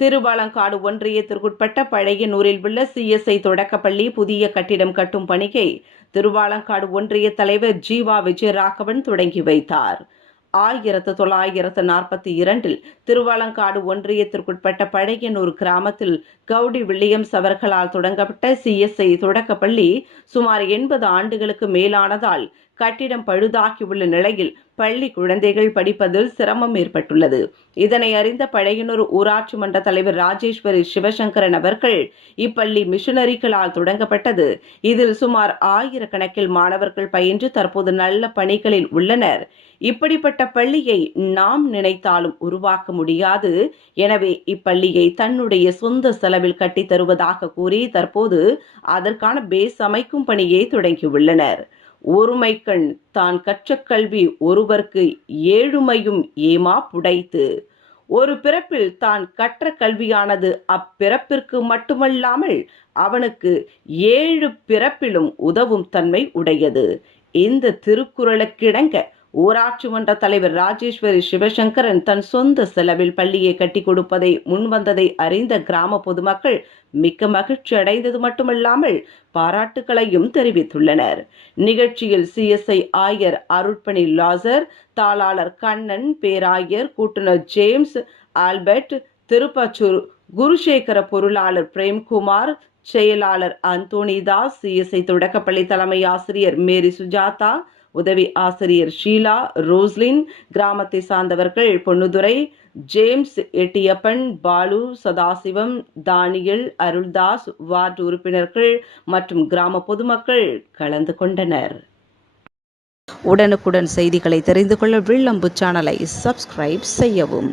திருவாலங்காடு ஒன்றியத்திற்குட்பட்ட பழையனூரில் உள்ள சிஎஸ்ஐ தொடக்கப்பள்ளி புதிய கட்டிடம் கட்டும் பணியை திருவாலங்காடு ஒன்றிய தலைவர் ஜீவா விஜயராகவன் தொடங்கி வைத்தார். 1942 திருவாலங்காடு ஒன்றியத்திற்குட்பட்ட பழையனூர் கிராமத்தில் கவுடி வில்லியம்ஸ் அவர்களால் தொடங்கப்பட்ட சிஎஸ்ஐ தொடக்கப்பள்ளி சுமார் 80 ஆண்டுகளுக்கு மேலானதால் கட்டிடம் பழுதாகியுள்ள நிலையில் பள்ளி குழந்தைகள் படிப்பதில் சிரமம் ஏற்பட்டுள்ளது. இதனை அறிந்த பழையனூர் ஊராட்சி மன்ற தலைவர் ராஜேஸ்வரி சிவசங்கரன் அவர்கள் இப்பள்ளி மிஷனரிகளால் தொடங்கப்பட்டது. இதில் சுமார் 1000 கணக்கில் மாணவர்கள் பயின்று தற்போது நல்ல பணிகளில் உள்ளனர். இப்படிப்பட்ட பள்ளியை நாம் நினைத்தாலும் உருவாக்க முடியாது. எனவே இப்பள்ளியை தன்னுடைய சொந்த செலவில் கட்டித் தருவதாக கூறி தற்போது அதற்கான பேஸ் அமைக்கும் பணியை தொடங்கியுள்ளனர். ஒருமைக்கண் தான் கற்ற கல்வி ஒருவர்க்கு ஏழுமையும் ஏமா புடைத்து. ஒரு பிறப்பில் தான் கற்ற கல்வியானது அப்பிறப்பிற்கு மட்டுமல்லாமல் அவனுக்கு 7 பிறப்பிலும் உதவும் தன்மை உடையது. இந்த திருக்குறளுக்கிணங்க ஊராட்சி மன்ற தலைவர் ராஜேஸ்வரி சிவசங்கரன் தன் சொந்த செலவில் பள்ளியை கட்டி கொடுப்பதை முன்வந்ததை அறிந்த கிராம பொதுமக்கள் மிக்க மகிழ்ச்சி அடைந்தது மட்டுமல்லாமல் பாராட்டுகளையும் தெரிவித்துள்ளனர். நிகழ்ச்சியில் சிஎஸ்ஐ ஆயர் அருட்பணி லாசர், தாளாளர் கண்ணன், பேராயர் கூட்டுநர் ஜேம்ஸ் ஆல்பர்ட், திருப்பச்சூர் குருசேகர பொருளாளர் பிரேம்குமார், செயலாளர் அந்தோணிதாஸ், சிஎஸ்ஐ தொடக்கப்பள்ளி தலைமை ஆசிரியர் மேரி சுஜாதா, உதவி ஆசிரியர் ஷீலா, ரோஸ்லின், கிராமத்தை சார்ந்தவர்கள் பொன்னுதுரை, ஜேம்ஸ், எட்டியப்பன், பாலு, சதாசிவம், தானியல், அருள்தாஸ், வார்டு உறுப்பினர்கள் மற்றும் கிராம பொதுமக்கள் கலந்து கொண்டனர். உடனுக்குடன் செய்திகளை தெரிந்து கொள்ள வில்லம்பு சேனலை சப்ஸ்கிரைப் செய்யவும்.